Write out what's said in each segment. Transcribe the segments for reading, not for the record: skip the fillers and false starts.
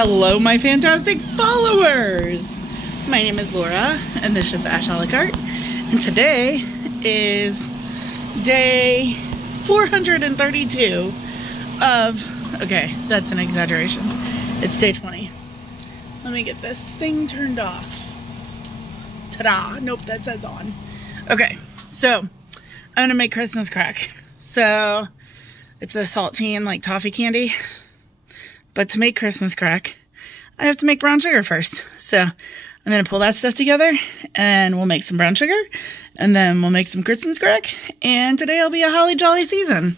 Hello, my fantastic followers! My name is Laura, and this is Ashalacarte, and today is day 432 of, okay, that's an exaggeration. It's day 20. Let me get this thing turned off. Ta-da! Nope, that says on. Okay, so I'm gonna make Christmas crack. So it's a saltine, like toffee candy. But to make Christmas crack, I have to make brown sugar first. So I'm going to pull that stuff together and we'll make some brown sugar and then we'll make some Christmas crack. And today will be a holly jolly season.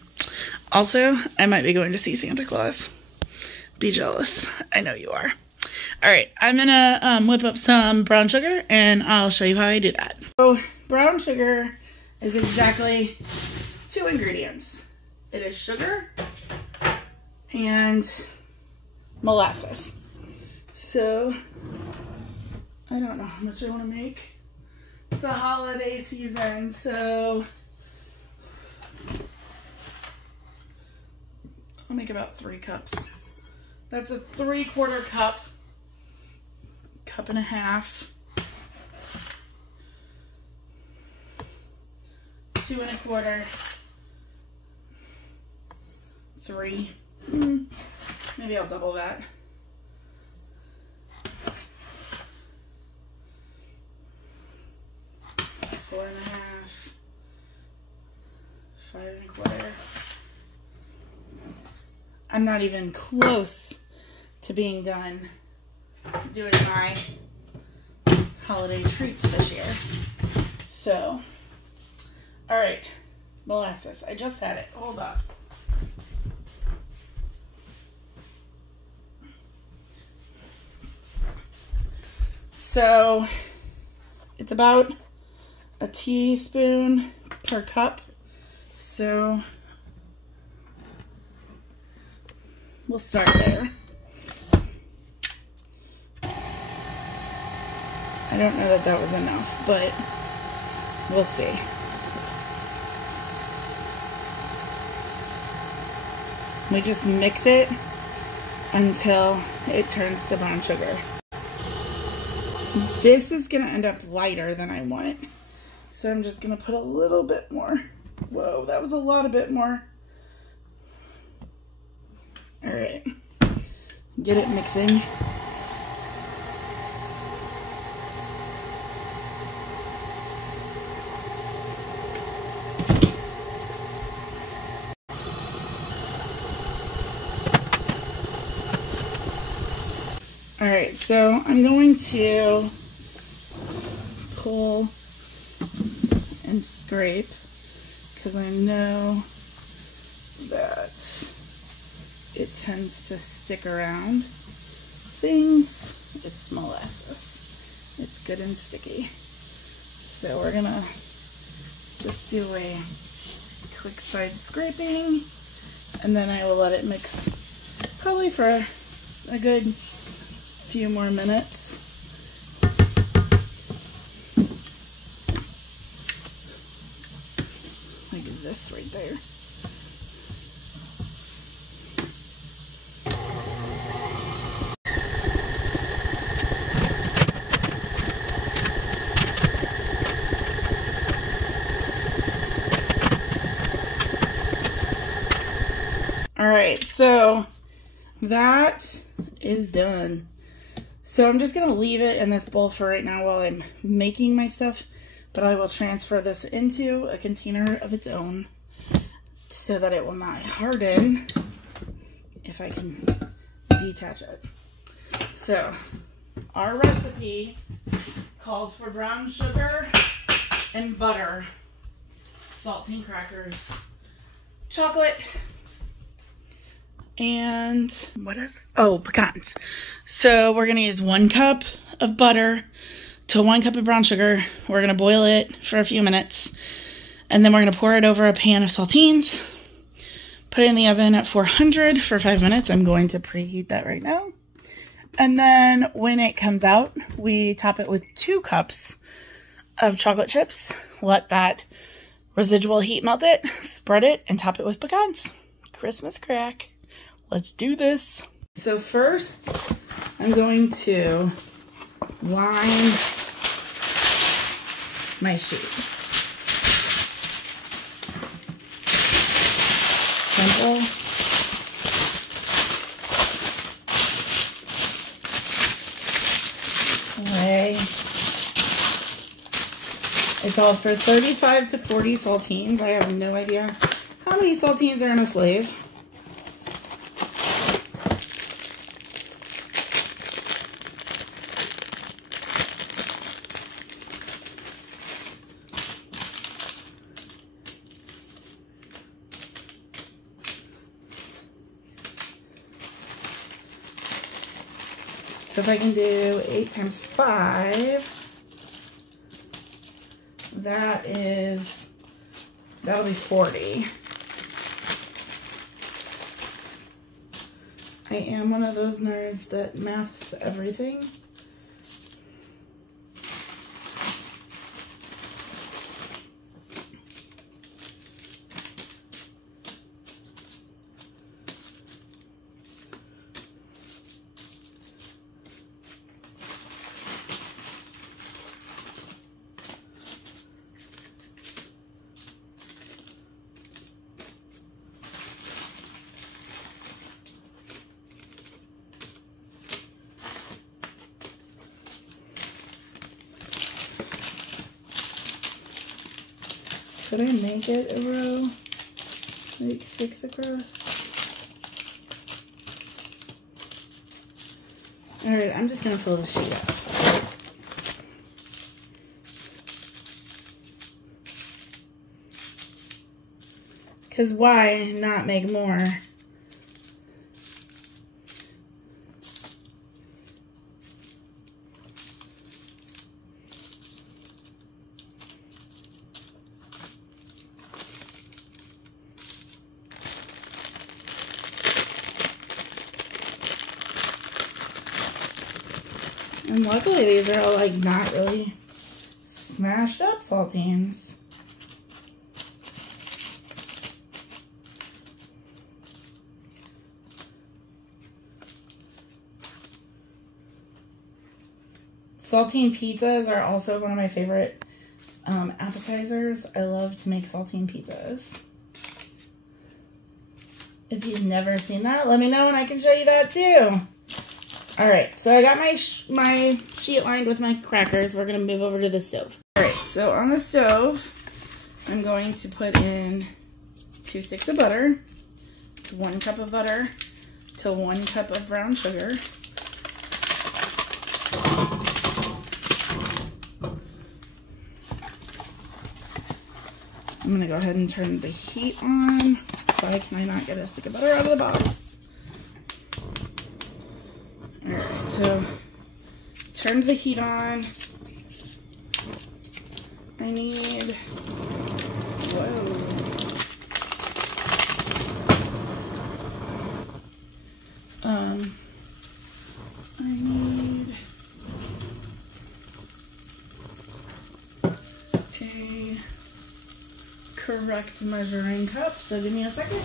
Also, I might be going to see Santa Claus. Be jealous. I know you are. All right, I'm going to whip up some brown sugar and I'll show you how I do that. So brown sugar is exactly 2 ingredients. It is sugar and molasses. So I don't know how much I want to make. It's the holiday season, so I'll make about 3 cups. That's a 3/4 cup, cup and a half, 2 1/4, 3. Maybe I'll double that. 4 1/2, 5 1/4. I'm not even close to being done doing my holiday treats this year. So, all right, molasses. I just had it. Hold up. So it's about a teaspoon per cup. So we'll start there. I don't know that that was enough, but we'll see. We just mix it until it turns to brown sugar. This is going to end up lighter than I want. So I'm just going to put a little bit more. Whoa, that was a lot of bit more. All right. Get it mixing. All right, so I'm going to pull and scrape because I know that it tends to stick around things. It's molasses. It's good and sticky. So we're gonna just do a quick side scraping and then I will let it mix probably for a good few more minutes. Like this right there. All right, so that is done. So I'm just going to leave it in this bowl for right now while I'm making my stuff, but I will transfer this into a container of its own so that it will not harden if I can detach it. So our recipe calls for brown sugar and butter, saltine crackers, chocolate, and what is, oh, pecans. So we're gonna use 1 cup of butter to 1 cup of brown sugar. We're gonna boil it for a few minutes and then we're gonna pour it over a pan of saltines, put it in the oven at 400 for 5 minutes. I'm going to preheat that right now. And then when it comes out, we top it with 2 cups of chocolate chips. Let that residual heat melt it, spread it, and top it with pecans. Christmas crack. Let's do this. So first, I'm going to line my sheet. Simple. Lay. It calls for 35 to 40 saltines. I have no idea how many saltines are in a sleeve. So if I can do 8 times 5, that'll be 40. I am one of those nerds that maths everything. Could I make it a row? Like 6 across? Alright, I'm just gonna fill the sheet up. Because why not make more? And luckily these are all like not really smashed up saltines. Saltine pizzas are also one of my favorite appetizers. I love to make saltine pizzas. If you've never seen that, let me know and I can show you that too. Alright, so I got my sheet lined with my crackers. We're going to move over to the stove. Alright, so on the stove, I'm going to put in 2 sticks of butter, 1 cup of butter to 1 cup of brown sugar. I'm going to go ahead and turn the heat on. Why can I not get a stick of butter out of the box? Alright, so turn the heat on. I need, I need a correct measuring cup, so give me a second.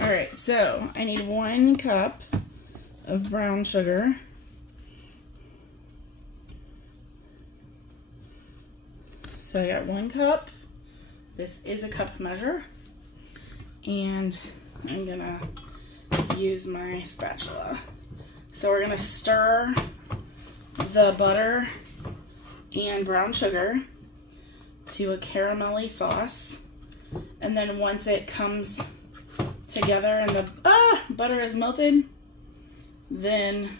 Alright, so I need 1 cup of brown sugar. So I got 1 cup. This is a cup measure. And I'm gonna use my spatula. So we're gonna stir the butter and brown sugar to a caramelly sauce. And then once it comes together and the butter is melted, then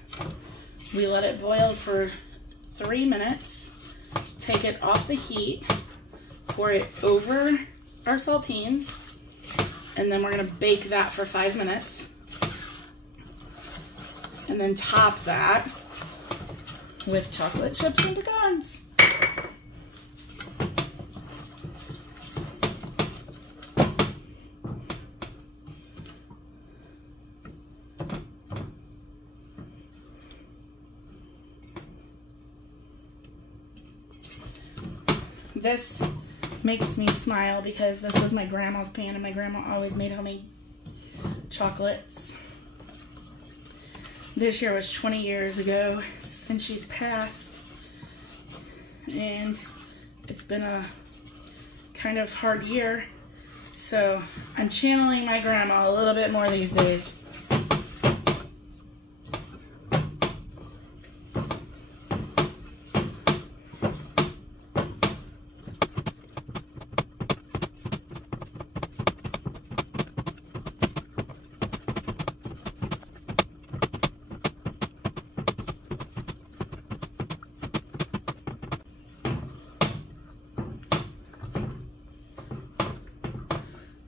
we let it boil for 3 minutes, take it off the heat, pour it over our saltines, and then we're gonna bake that for 5 minutes. And then top that with chocolate chips and pecans. this makes me smile because this was my grandma's pan, and my grandma always made homemade chocolates. This year was 20 years ago since she's passed, and it's been a kind of hard year, so I'm channeling my grandma a little bit more these days.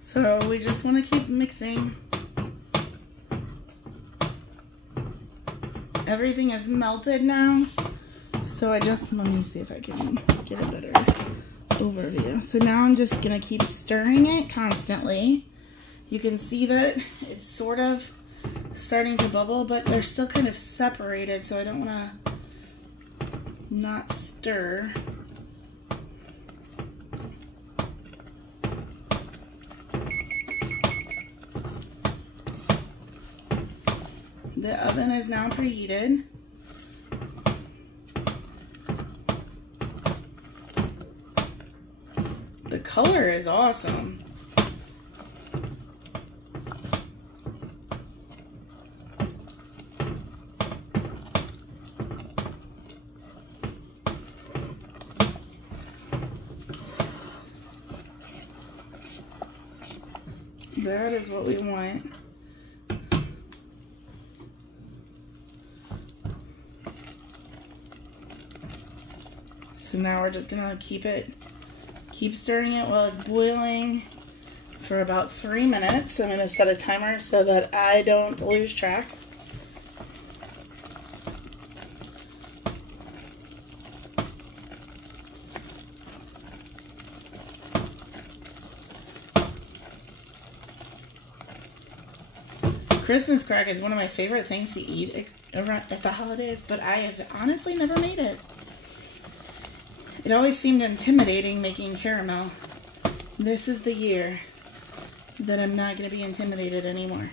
So we just want to keep mixing. Everything is melted now. So let me see if I can get a better overview. So now I'm just going to keep stirring it constantly. You can see that it's sort of starting to bubble, but they're still kind of separated, so I don't want to not stir. The oven is now preheated. The color is awesome. That is what we want. So now we're just gonna keep stirring it while it's boiling for about 3 minutes. I'm gonna set a timer so that I don't lose track. Christmas crack is one of my favorite things to eat at the holidays, but I have honestly never made it. It always seemed intimidating making caramel. This is the year that I'm not going to be intimidated anymore.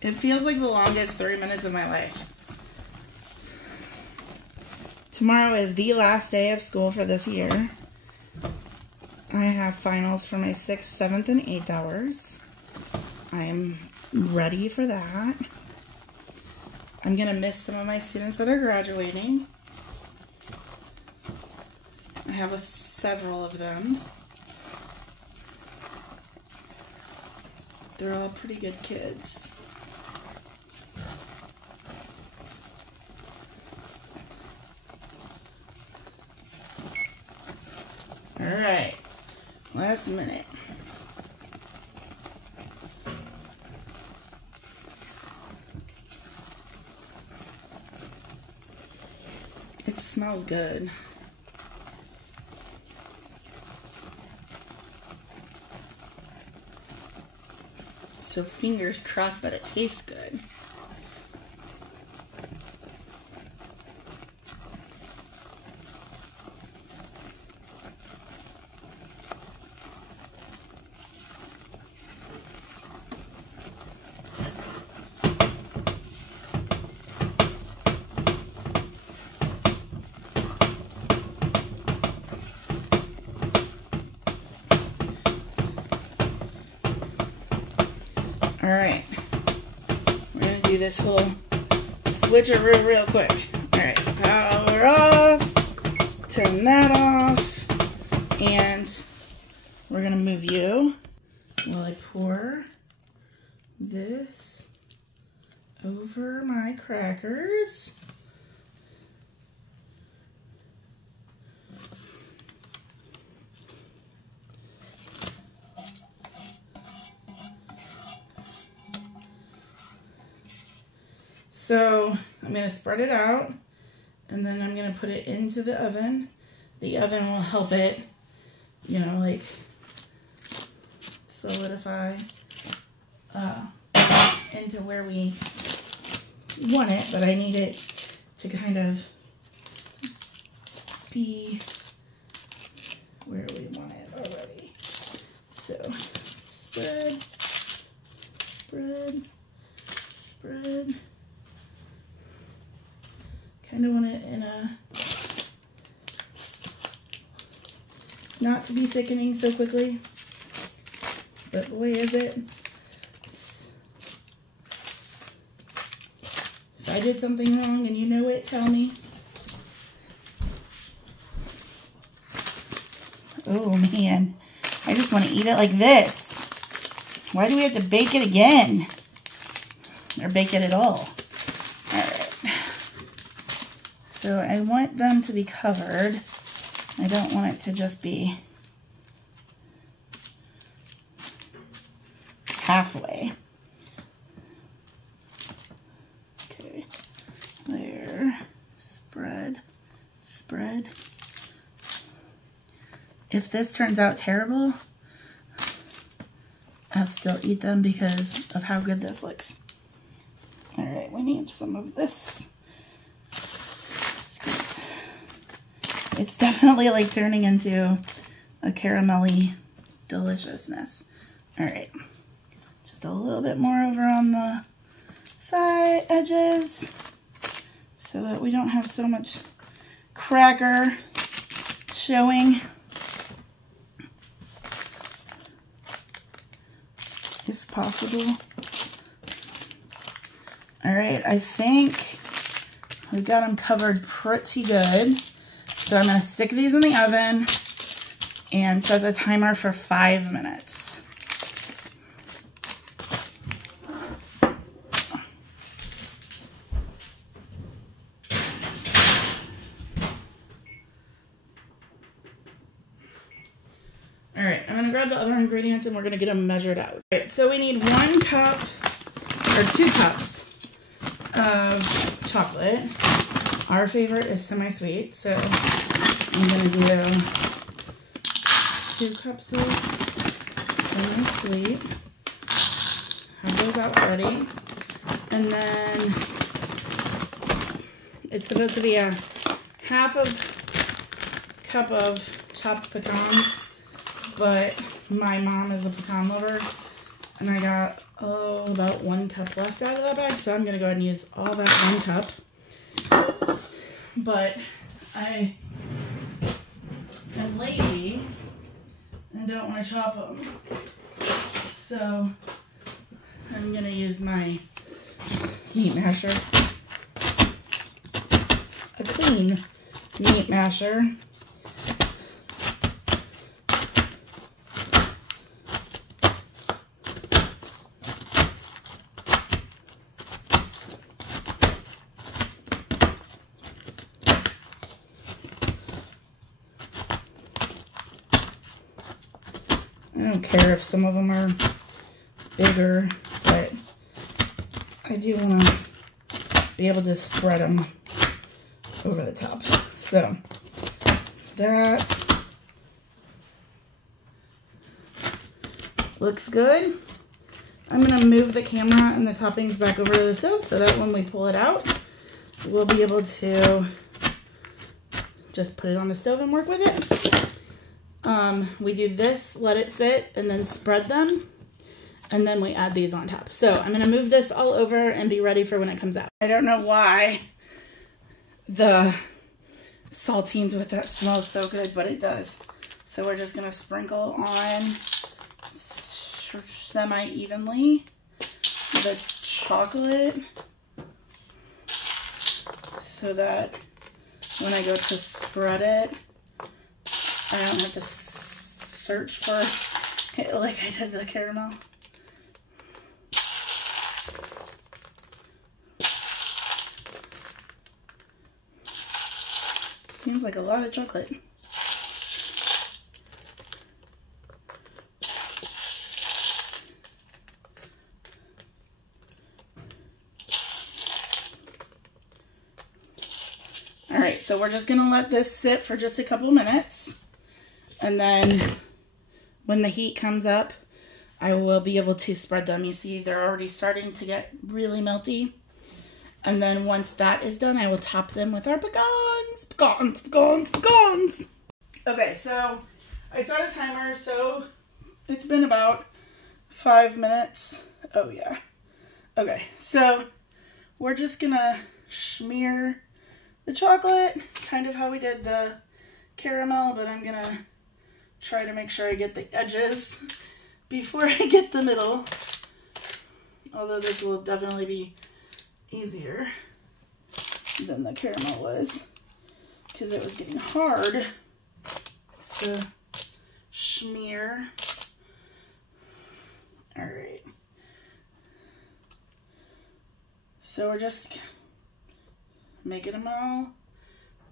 It feels like the longest 3 minutes of my life. Tomorrow is the last day of school for this year. I have finals for my 6th, 7th, and 8th hours. I'm ready for that. I'm going to miss some of my students that are graduating. I have several of them. They're all pretty good kids. Alright, last minute. It smells good. So fingers crossed that it tastes good. All right, do this whole switcheroo real quick. All right, power off, turn that off, and we're gonna move you while I pour this over my crackers. So I'm going to spread it out, and then I'm going to put it into the oven. The oven will help it, you know, like solidify into where we want it, but I need it to kind of be where we want it already. So spread, spread, spread. Kind of want it in a, not to be thickening so quickly, but boy is it. If I did something wrong and you know it, tell me. Oh man, I just want to eat it like this. Why do we have to bake it again? Or bake it at all? So I want them to be covered. I don't want it to just be halfway. Okay, there, spread, spread. If this turns out terrible, I'll still eat them because of how good this looks. All right, we need some of this. It's definitely like turning into a caramelly deliciousness. All right, just a little bit more over on the side edges so that we don't have so much cracker showing. If possible. All right, I think we've got them covered pretty good. So I'm going to stick these in the oven and set the timer for 5 minutes. All right, I'm going to grab the other ingredients and we're going to get them measured out. All right, so we need 1 cup or 2 cups of chocolate. Our favorite is semi-sweet, so I'm going to do 2 cups of semi-sweet. Have those out ready. And then it's supposed to be a half of cup of chopped pecans, but my mom is a pecan lover, and I got, about 1 cup left out of that bag, so I'm going to go ahead and use all that 1 cup. But I am lazy and don't want to chop them, so I'm going to use my meat masher, a clean meat masher. I don't care if some of them are bigger, but I do want to be able to spread them over the top. So that looks good. I'm going to move the camera and the toppings back over to the stove so that when we pull it out, we'll be able to just put it on the stove and work with it. We do this, let it sit, and then spread them, and then we add these on top. So I'm going to move this all over and be ready for when it comes out. I don't know why the saltines with that smells so good, but it does. So we're just going to sprinkle on semi-evenly the chocolate so that when I go to spread it, I don't have to search for it like I did the caramel. Seems like a lot of chocolate. All right, so we're just gonna let this sit for just a couple minutes, and then when the heat comes up, I will be able to spread them. You see, they're already starting to get really melty. And then once that is done, I will top them with our pecans. Pecans, pecans, pecans. Okay, so I set a timer, so it's been about 5 minutes. Oh yeah. Okay, so we're just gonna smear the chocolate, kind of how we did the caramel, but I'm gonna try to make sure I get the edges before I get the middle. Although this will definitely be easier than the caramel was, because it was getting hard to smear. All right. So we're just making them all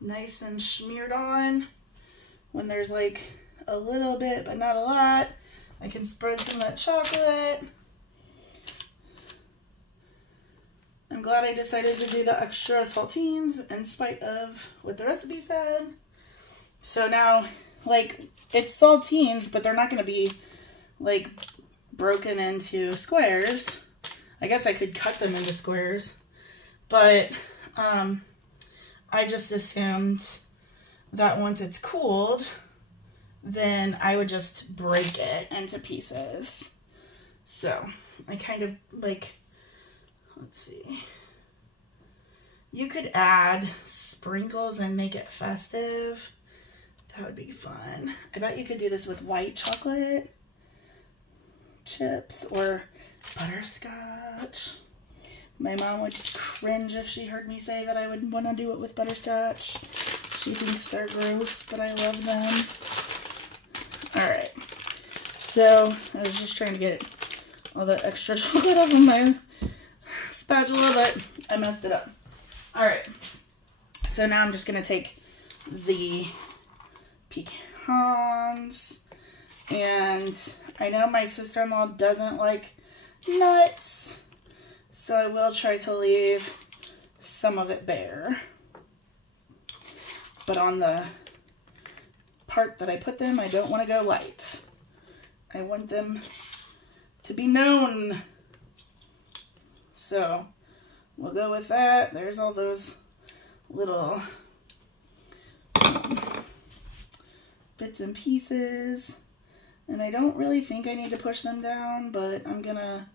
nice and smeared on. When there's like a little bit, but not a lot, I can spread some of that chocolate. I'm glad I decided to do the extra saltines in spite of what the recipe said. So now, like, it's saltines, but they're not going to be, like, broken into squares. I guess I could cut them into squares, but I just assumed that once it's cooled, then I would just break it into pieces. So I kind of, like, let's see. You could add sprinkles and make it festive. That would be fun. I bet you could do this with white chocolate chips or butterscotch. My mom would cringe if she heard me say that I would want to do it with butterscotch. She thinks they're gross, but I love them. All right. So I was just trying to get all the extra chocolate off of my spatula, but I messed it up. All right, so now I'm just gonna take the pecans, and I know my sister-in-law doesn't like nuts, so I will try to leave some of it bare. But on the part that I put them, I don't want to go light. I want them to be known. So we'll go with that. There's all those little bits and pieces. And I don't really think I need to push them down, but I'm gonna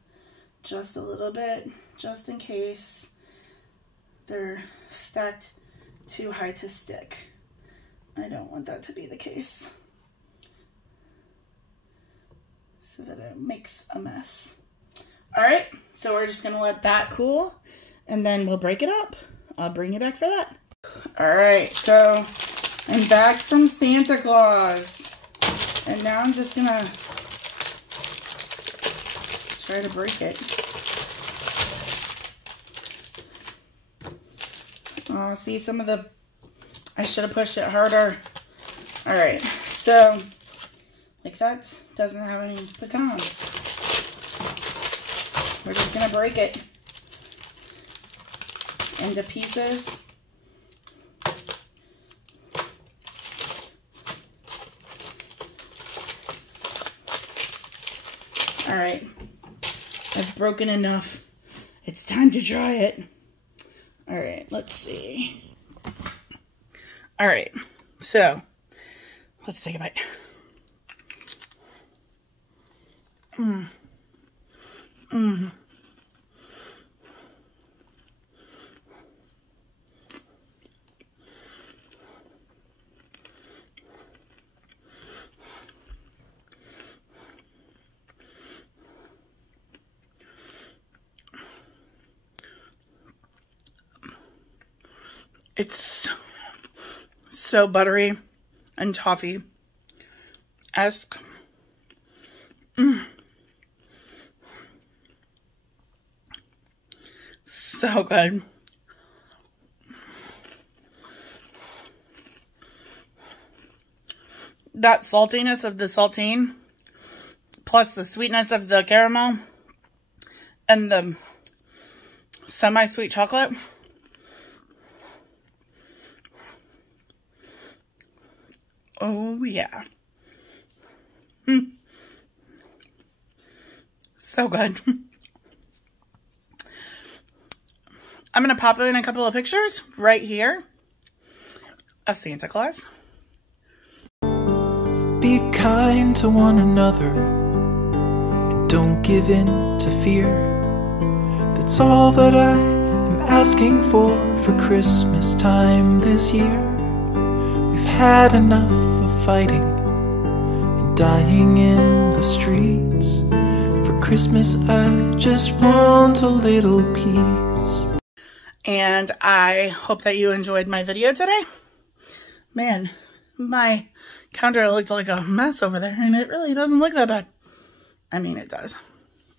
just a little bit, just in case they're stacked too high to stick. I don't want that to be the case, so that it makes a mess. All right, so we're just gonna let that cool, and then we'll break it up. I'll bring you back for that. All right, so I'm back from Santa Claus, and now I'm just gonna try to break it. Oh, see, some of the, I should have pushed it harder. All right, so like that doesn't have any pecans. We're just gonna break it into pieces. All right, I've broken enough. It's time to try it. All right, let's see. All right, so let's take a bite. It's so buttery and toffee-esque. So good. That saltiness of the saltine, plus the sweetness of the caramel, and the semi-sweet chocolate. Oh, yeah. So good. I'm going to pop in a couple of pictures right here of Santa Claus. Be kind to one another and don't give in to fear. That's all that I am asking for Christmas time this year. We've had enough of fighting and dying in the streets. For Christmas I just want a little peace. And I hope that you enjoyed my video today. Man, my counter looked like a mess over there, and it really doesn't look that bad. I mean, it does.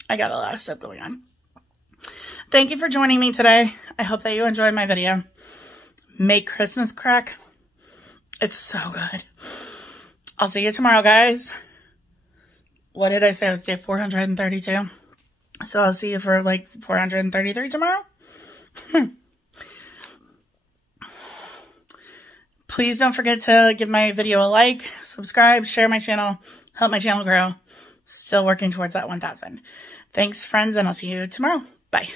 I got a lot of stuff going on. Thank you for joining me today. I hope that you enjoyed my video. Make Christmas crack. It's so good. I'll see you tomorrow, guys. What did I say? It was day 432. So I'll see you for like 433 tomorrow. Please don't forget to give my video a like, subscribe, share my channel, help my channel grow. Still working towards that 1,000. Thanks, friends, and I'll see you tomorrow. Bye.